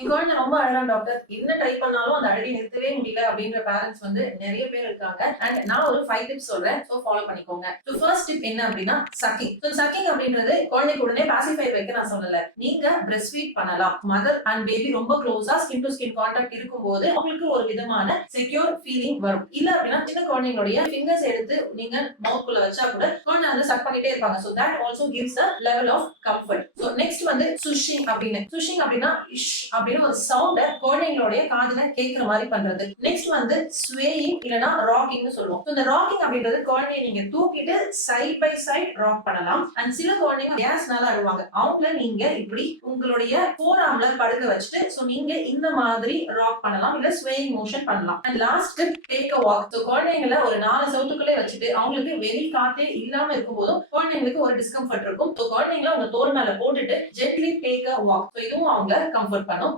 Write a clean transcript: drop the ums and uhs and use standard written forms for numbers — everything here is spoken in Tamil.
என் குழந்தை ரொம்ப அழறான் டாக்டர். என்ன ட்ரை பண்ணாலும் அந்த அழுகை நிறுத்தவே முடியல அப்படின்ற பேரண்ட்ஸ் வந்து நெறைய பேர் இருக்காங்க. அண்ட் நான் ஒரு 5 டிப்ஸ் சொல்றேன். சோ ஃபாலோ பண்ணிக்கோங்க. சோ ஃபர்ஸ்ட் டிப் என்ன அப்படின்னா சக்கிங். சோ சக்கிங் அப்படின்றது குழந்தைக்கு உடனே பாசிஃபையர் வைக்க நான் சொல்லல. நீங்க பிரஸ்ட் ஃபீட் பண்ணலாம். மதர் அண்ட் பேபி ரொம்ப க்ளோஸா ஸ்கின் டு ஸ்கின் கான்டாக்ட் இருக்கும்போது அவங்களுக்கு ஒரு விதமான செக்யூர் ஃபீலிங் வரும். இல்ல அப்படின்னா சின்ன குழந்தைங்களுடைய ஃபிங்கர்ஸ் எடுத்து நீங்க மவுத் குள்ள வச்சா கூட குழந்தை வந்து சக் பண்ணிட்டே இருப்பாங்க. So that also gives a level of comfort. So next வந்து சுஷிங் அப்படின்னு. சுஷிங் அப்படின்னா இஷ் அப்படின்னு ஒரு சவுண்ட குழந்தைங்களுடைய காதுல கேட்கிற மாதிரி பண்றது. நெக்ஸ்ட் வந்து ஸ்வேயிங் இல்லனா ராக்கிங்னு சொல்லுவோம். இந்த ராக்கிங் அப்படின்றது குழந்தையை நீங்க தூக்கிட்டு சைட் பை சைட் ராக் பண்ணலாம். அண்ட் சில குழந்தைங்க கேஸ்னால அழுவாங்க. அவங்கள நீங்க இப்படி உங்களுடைய ஃபோர் ஆர்ம்ல படுக்க வச்சுட்டு சோ நீங்க இந்த மாதிரி ராக் பண்ணலாம். இல்ல ஸ்வேயிங் மோஷன் பண்ணலாம். And last take a walk. So குழந்தைங்களை ஒரு 4 செவத்துக்குள்ளே வச்சுட்டு அவங்களுக்கு வெளி காத்தே இல்லாம இருக்கும் போதும் குழந்தைங்களுக்கு ஒரு டிஸ்கம்ஃபர்ட் இருக்கும். சோ குழந்தைங்களை உங்க தோல் மேல போட்டுட்டு gently take a walk. So இதுவும் அவங்க கம்ஃபர்ட் பண்ணும்.